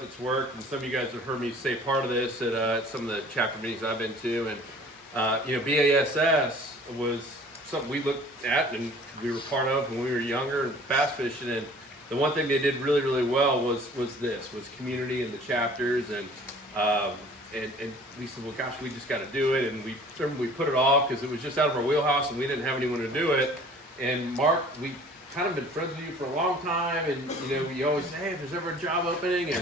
stuff that's worked, and some of you guys have heard me say part of this at some of the chapter meetings I've been to, and BASS was something we looked at and we were part of when we were younger and bass fishing, and the one thing they did really, really well was community and the chapters, and we said, well, gosh, we just got to do it, and we put it off because it was just out of our wheelhouse and we didn't have anyone to do it. And Mark, we kind of been friends with you for a long time, and you always say, hey, if there's ever a job opening,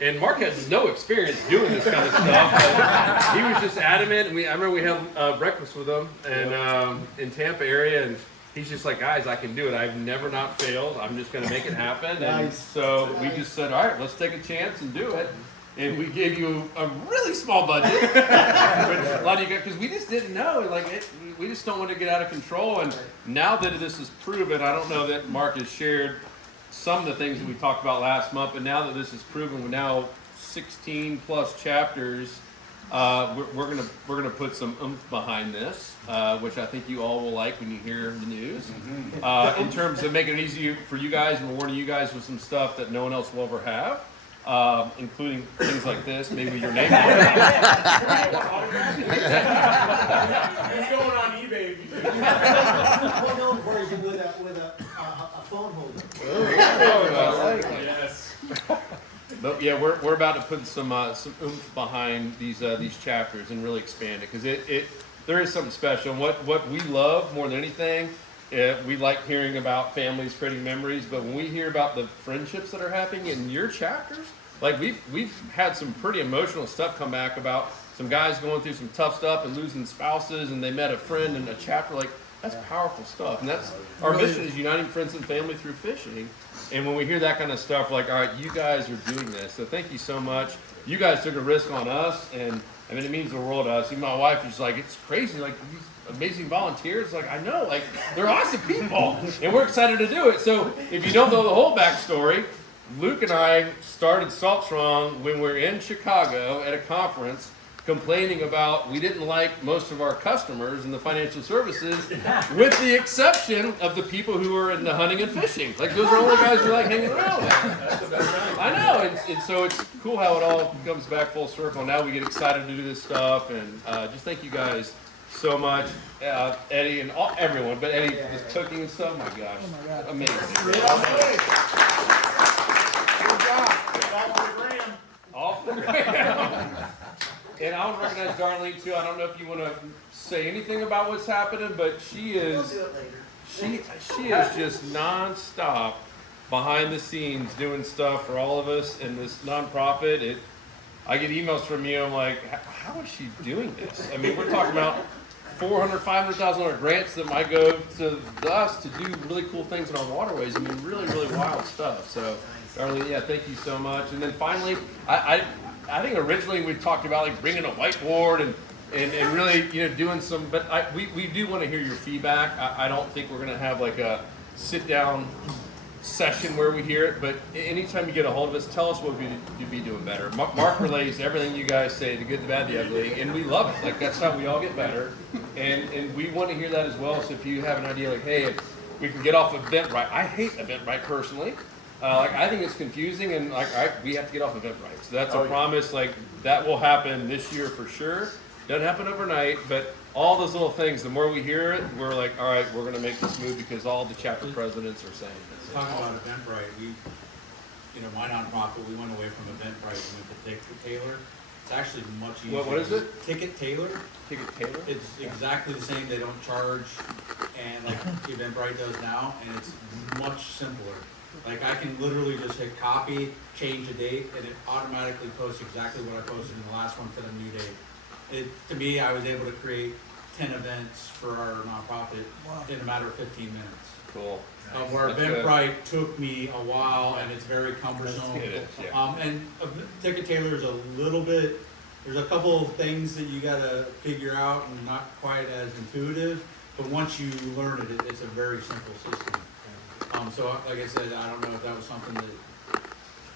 and Mark had no experience doing this kind of stuff, but he was just adamant. And I remember we had breakfast with him and in Tampa area, and he's just like, guys, I can do it. I've never not failed. I'm just going to make it happen. And so we just said, all right, let's take a chance and do it. And we gave you a really small budget, a lot of you guys, because we just didn't know. We just don't want to get out of control. And now that this is proven, I don't know that Mark has shared some of the things that we talked about last month, but now that this is proven, we're now 16 plus chapters. We're gonna put some oomph behind this, which I think you all will like when you hear the news. In terms of making it easy for you guys and rewarding you guys with some stuff that no one else will ever have. Including things like this, maybe with your name on it. It's going on eBay if you do. One version with a phone holder. Yes. But yeah, we're about to put some oomph behind these chapters and really expand it, because there is something special. And what we love more than anything, we like hearing about families creating memories, but when we hear about the friendships that are happening in your chapters, like we've had some pretty emotional stuff come back about some guys going through some tough stuff and losing spouses, and they met a friend in a chapter. Like, that's powerful stuff, and that's our mission, is uniting friends and family through fishing. And when we hear that kind of stuff, like, all right, you guys are doing this, so thank you so much. You guys took a risk on us, and I mean, it means the world to us. Even my wife is like, it's crazy, like these amazing volunteers. Like, I know, like, they're awesome people, and we're excited to do it. So if you don't know the whole backstory, Luke and I started Salt Strong when we were in Chicago at a conference, complaining about we didn't like most of our customers in the financial services, with the exception of the people who are in the hunting and fishing. Like, those are all the guys we like hanging around with. I know, and so it's cool how it all comes back full circle. Now we get excited to do this stuff, and just thank you guys so much, Eddie and everyone, but Eddie for this cooking and stuff. My gosh, amazing. All for the gram. And I want to recognize Darlene too. I don't know if you want to say anything about what's happening, but she is just nonstop behind the scenes doing stuff for all of us in this nonprofit. I get emails from you. I'm like, how is she doing this? I mean, we're talking about $400,000, $500,000 grants that might go to us to do really cool things in our waterways. I mean, really, really wild stuff. So, Darlene, yeah, thank you so much. And then finally, I think originally we talked about like bringing a whiteboard and really doing some, but we do want to hear your feedback. I don't think we're gonna have like a sit down session where we hear it, but anytime you get a hold of us, tell us what you'd be doing better. Mark relays everything you guys say, the good, the bad, the ugly, and we love it. Like, that's how we all get better, and we want to hear that as well. So if you have an idea, like, hey, if we can get off Eventbrite. I hate Eventbrite personally. I think it's confusing, and we have to get off Eventbrite. So that's a promise. Like, that will happen this year for sure. Doesn't happen overnight, but all those little things, the more we hear it, we're like, all right, we're going to make this move because all the chapter presidents are saying it. Talking about Eventbrite, my nonprofit, we went away from Eventbrite and went to Ticket Tailor. It's actually much easier. What is it? Ticket Tailor. Ticket Tailor? It's exactly the same. They don't charge, and like Eventbrite does now, and it's much simpler. Like, I can literally just hit copy, change the date, and it automatically posts exactly what I posted in the last one for the new date. To me, I was able to create 10 events for our nonprofit in a matter of 15 minutes. Cool. Where Eventbrite took me a while, and it's very cumbersome. It is, yeah. And Ticket Tailor is a little bit, there's a couple of things that you gotta figure out and not quite as intuitive, but once you learn it, it's a very simple system. So like I said, I don't know if that was something that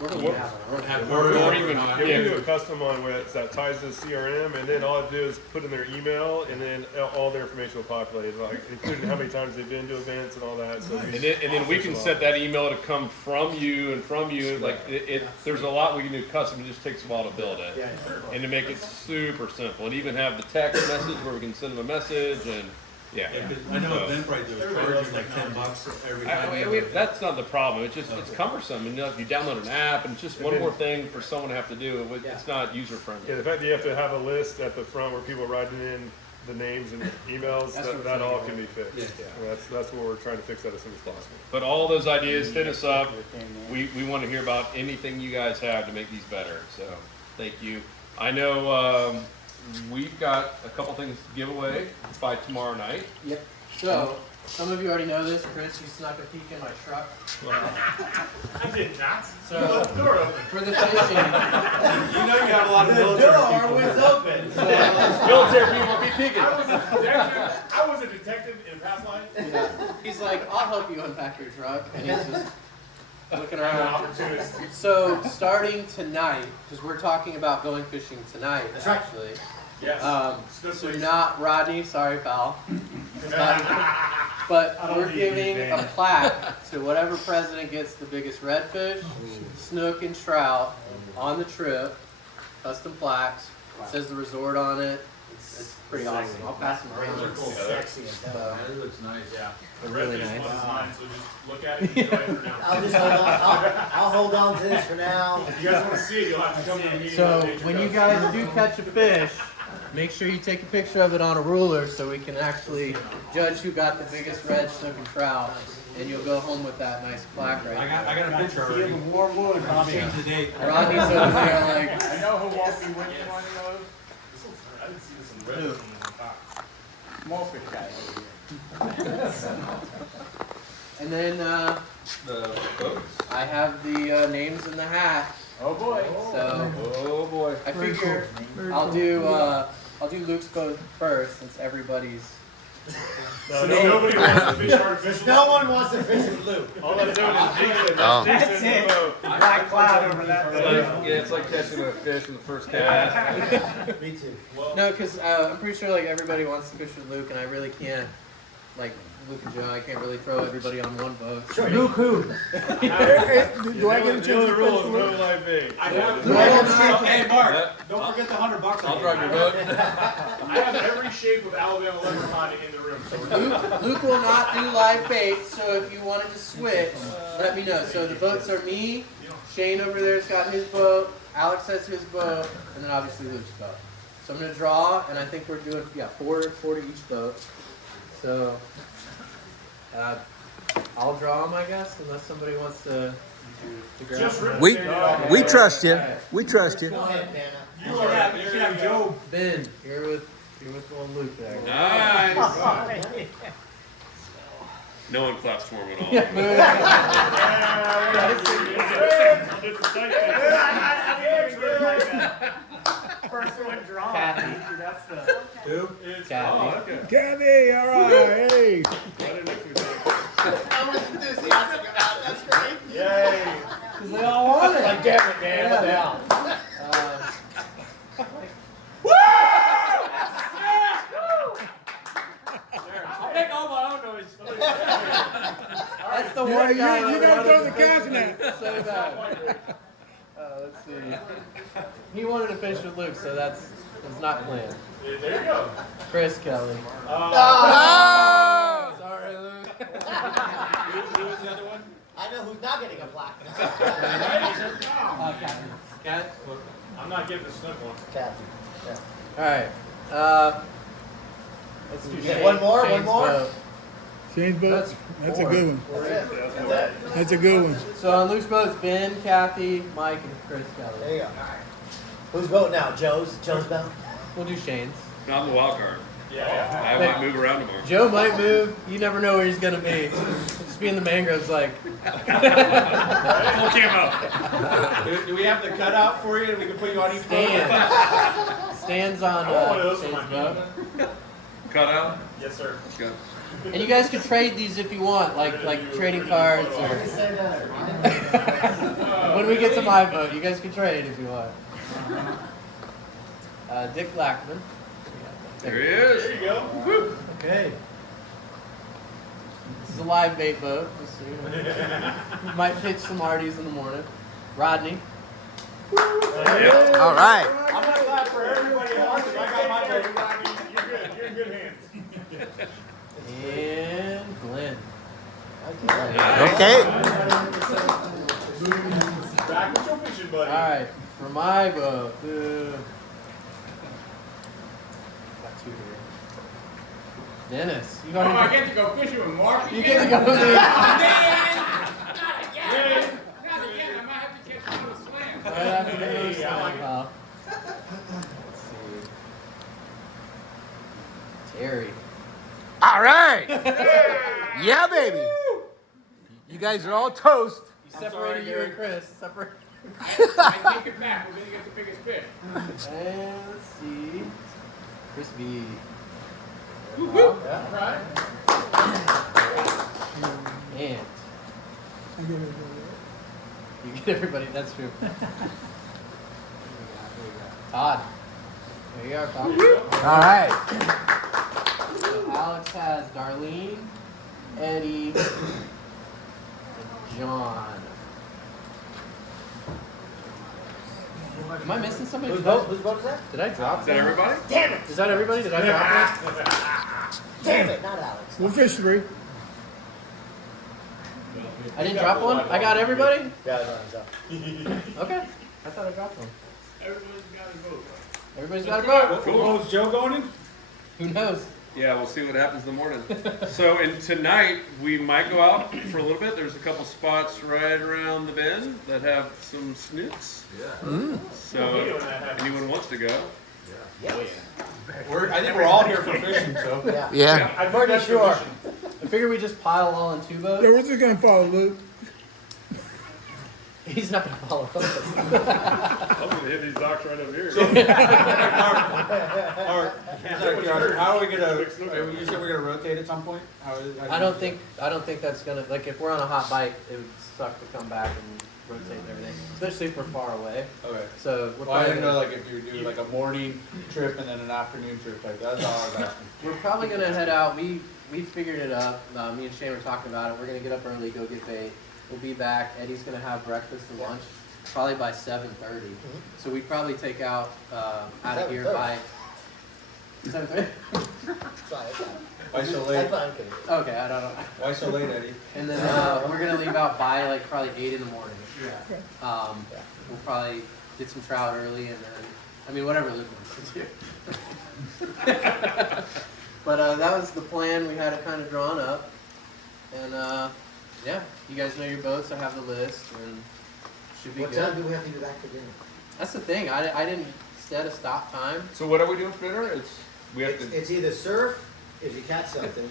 We're gonna have our own. Have Or Word even- or not. Yeah, we do a custom one where that ties to the CRM, and then all I do is put in their email, and then all their information will populate, like including how many times they've been to events and all that. So And then we can set that email to come from you and from you. Like there's a lot we can do custom. It just takes a while to build it, Yeah, and to make it super simple, and even have the text message where we can send them a message and Yeah, 'cause I know Eventbrite was charging like $10 every time. that's not the problem. It's just it's cumbersome. And if you download an app, and it's just one more thing for someone to have to do. It's not user friendly. yeah, the fact that you have to have a list at the front where people are writing in the names and emails, That's what that we're all trying can to be fixed. Yeah. That's what we're trying to fix that as soon as possible. But all those ideas, hit us up. We want to hear about anything you guys have to make these better. So thank you. I know we've got a couple things to give away by tomorrow night. Yep. So, some of you already know this. Chris, you snuck a peek in my truck. I did not. So, Left the door open. for the fishing, You know you have a lot of The military door people. was open. Military people be peeking. I was a detective in a past life. he's like, I'll help you unpack your truck. And he's just looking I'm an around. opportunist. So, starting tonight, because we're talking about going fishing tonight, That's right. actually. Yes. So Swiftly. not Rodney, sorry pal. But I don't we're need giving you, a man. plaque to whatever president gets the biggest redfish, snook, and trout on the trip. Custom plaques. It says the resort on it. It's pretty awesome. I'll pass them around. Sexy as hell. So, That looks nice. Yeah. The Really redfish nice. wasn't mine, so just look at it and enjoy it for now. I'll just hold on, I'll hold on to this for now. If you guys want to see it, you'll have to come to the meeting. so on Nature when you Coast. guys do catch a fish, make sure you take a picture of it on a ruler so we can actually judge who got the biggest red, snook, and trout. And you'll go home with that nice plaque right there. I got a picture already. Warm wood, I'll change the date. Rodney's over there like, I know who won't be winning one of those. This looks, I didn't see this in red. Who? Smallfish guy over here. and then The boats. I have the names in the hat. Oh boy. So Oh boy. I figure I'll do Luke's boat first since everybody's. So nobody wants to fish artificial. No one wants to fish with Luke. All I'm doing is digging Oh. That's it. Black cloud over that. It's like catching a fish in the first cast. Me too. No, because I'm pretty sure like everybody wants to fish with Luke, and I really can't. Like Luke and Joe, I can't really throw everybody on one boat. Sure. Luke who? Do I get a chance to rule is no live bait. I have, Hey, Mark, That- don't forget the $100. I'll drive your boat. I have every shape of Alabama leprechaun in the room. So we're Luke will not do live bait, so if you wanted to switch, let me know. So the boats are me, Shane over there's got his boat, Alex has his boat, and then obviously Luke's boat. So I'm gonna draw, and I think we're doing four to each boat. So I'll draw them, I guess, unless somebody wants to grab just them. rip We- the off. We trust you. We trust you. Go ahead, Vanna. You are. You should have Joe. Ben, you're with little Luke there. Nice. No one claps for him at all. First one drawn. Kathy. That's the. Who? It's Kathy. Oh, okay. Kathy, all right, hey. I was enthusiastic about it, that's great. Yay. Because they all want it. Like, damn it, man, what the hell? I'll make all my own noise. That's the one guy. you gotta throw the cash in there. So bad. Let's see. He wanted to fish with Luke, so that's not planned. There you go. Chris Kelly. Oh! Sorry, Luke. Who was the other one? I know who's not getting a plaque. Kathy. Cat? I'm not getting the snook one. Kathy. All right. Let's do Okay, one more, Shane's one more. boat. Shane's boat, that's a good one. That's it. That's a good one. So on Luke's boat, it's Ben, Kathy, Mike, and Chris Kelly. There you go. Who's voting now? Joe's boat? We'll do Shane's. Not the wild card. Yeah. I might move around tomorrow. Joe might move. You never know where he's gonna be. Just be in the mangroves, like. Full camo. Do we have the cutout for you and we can put you on each boat? Stands on I want one of those for Shane's my boat. boat. Cut out. Yes, sir. Let's go. And you guys can trade these if you want, like trading cards or. When we get to my vote, you guys can trade if you want. Dick Blackman. There he is. There you go. Woo. Okay. This is a live bait vote. Just so you know. Might pitch some Arties in the morning. Rodney. All right. I'm not glad for everybody else. I got my vote. You're good. You're in good hands. And Glenn. Okay. Back with your fishing, buddy. Alright, for my vote. Got two here. Dennis. You've Oh, I already get to go fishing with Mark. You get to go with me. Not again. I might have to catch one of the slams. Right after the first one, pal. Let's see. Terry. All right. Yeah, baby. You guys are all toast. You separated you and Chris. Separate. I take it back. We're going to get the biggest fish. And let's see. Chris B. Yeah. Right. And I get it. you get everybody. That's true. Todd. There you are, Todd. All right. So Alex has Darlene, Eddie, and John. Am I missing somebody? Whose vote is that? Did I drop Is that everybody? Damn it! Is that everybody? Did I drop Damn it, not Alex. We'll fish 3. one? I didn't drop one? I got everybody? Yeah, it's up. Okay. I thought I dropped one. Everybody's got his vote. Everybody's got a vote. Cool. is Joe going in? Who knows? Yeah, we'll see what happens in the morning. So, and tonight we might go out for a little bit. There's a couple spots right around the bend that have some snooks. Mm. So, if anyone wants to go. I think we're all here for fishing, so. Yeah. Yeah. I'm pretty sure. I figure we just pile all in two Yeah, votes. we're just gonna follow Luke. He's not gonna follow us. I'm gonna hit these docks right over here. How are we gonna, you said we're gonna rotate at some point? I don't think that's gonna, like, if we're on a hot bite, it would suck to come back and rotate and everything, especially if we're far away. Okay. So we're Well, I probably didn't know gonna, like if you do like a morning trip and then an afternoon trip, like that's all I was asking. we're probably gonna head out. We figured it up. Me and Shane were talking about it. We're gonna get up early, go get bait. We'll be back. Eddie's gonna have breakfast and lunch, probably by 7:30. So we'd probably take out of here 7:30? by 7:30. Why so That's late? fine, I'm kidding. Okay, I don't know. Why so late, Eddie? And then we're gonna leave out by like probably 8 in the morning. We'll probably get some trout early, and then I mean whatever Luke wants to do. But that was the plan. We had it kind of drawn up, and yeah, you guys know your boats. I have the list, and should be What good. time do we have to be back for dinner? That's the thing. I didn't set a stop time. So, what are we doing for dinner? We have to. It's either surf if you catch something,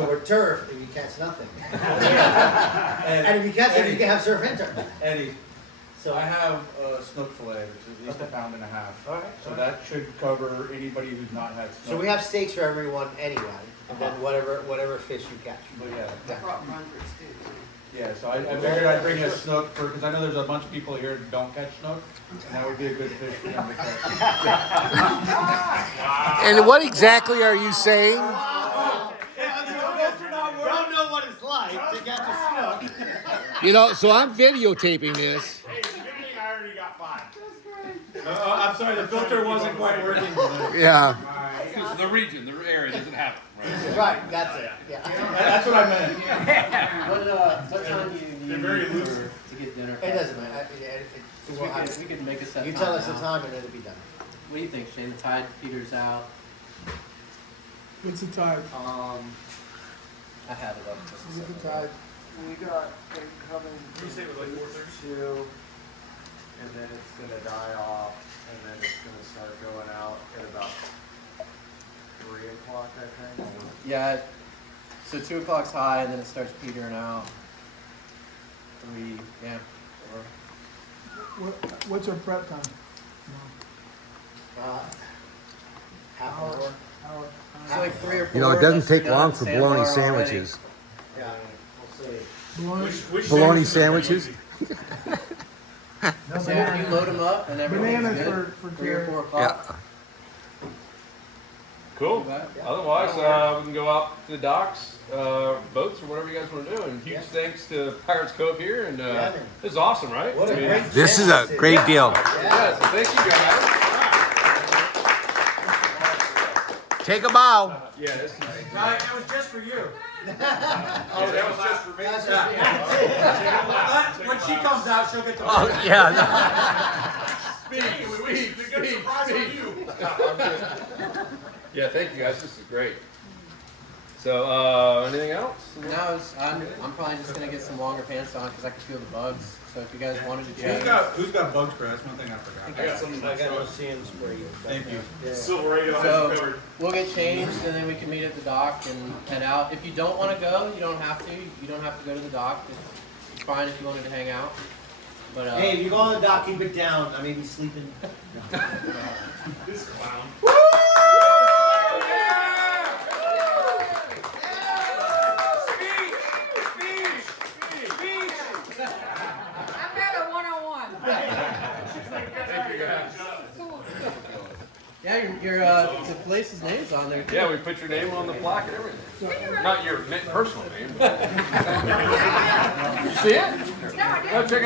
or turf if you catch nothing. And if you catch something, you can have surf and turf. Eddie, So I have a snook fillet, which is at least a pound and a half. All right. So that should cover anybody who's not had snook. So we have steaks for everyone anyway, and then whatever fish you catch. But yeah, Brought hundreds too. yeah, so I figured I'd bring a snook for, because I know there's a bunch of people here who don't catch snook, and that would be a good fish for them to catch. And what exactly are you saying? Don't know what it's like to catch a snook. You know, so I'm videotaping this. Hey, it's a good thing I already got 5. I'm sorry, the filter wasn't quite working today. Yeah. The region, the area doesn't have it, right? Right, that's it. Yeah. That's what I meant. What time do you They're need very to elusive. get dinner? It doesn't matter. We could make a set. You time tell us the now. time and it'll be done. What do you think, Shane? The tide peters out. What's the tide? I had it up. Just a What's second the ago. tide? We got it coming You say it was like 4:30? 2, and then it's gonna die off, and then it's gonna start going out at about 3 o'clock, I think. Yeah. So 2 o'clock's high, and then it starts petering out. 3, yeah. 4. What's our prep time? Half an hour. So like 3 or 4. You know, it doesn't must be take done long at for Sandbar bologna already. sandwiches. Yeah, we'll see. Which Bologna sandwiches? sandwiches? So you load them up and everything's Bananas good. for 3 or Jared. 4 o'clock. Yeah. Cool. Yeah. Otherwise, we can go out to the docks, boats, or whatever you guys want to do. And huge thanks to Pirates Cove here. And man. this is awesome, right? What a I mean, great This is a chance. great deal. Yeah, so thank you guys. Take a bow. Yeah, this is That was just for you. Oh, that was just for me. That's just- When she comes out, she'll get the. Oh, yeah. Hey, we wish you a good surprise on you. Yeah, thank you guys. This is great. So, anything else? Now I'm probably just gonna get some longer pants on because I can feel the bugs. So if you guys wanted to change, Who's got bug spray? That's one thing I forgot. I got something in my I got no truck. CM spray. Thank you. Yeah. Silverado has So- you covered. we'll get changed and then we can meet at the dock and head out. If you don't want to go, you don't have to. You don't have to go to the dock. It's fine if you wanted to hang out. But Hey, if you go on the dock, keep it down. I may be sleeping. This clown. I'm at a 101. Thank you guys. yeah, your the place's name's on there too. Yeah, we put your name on the plaque and everything. Not your personal name. But... you see it? No, I didn't. Go check it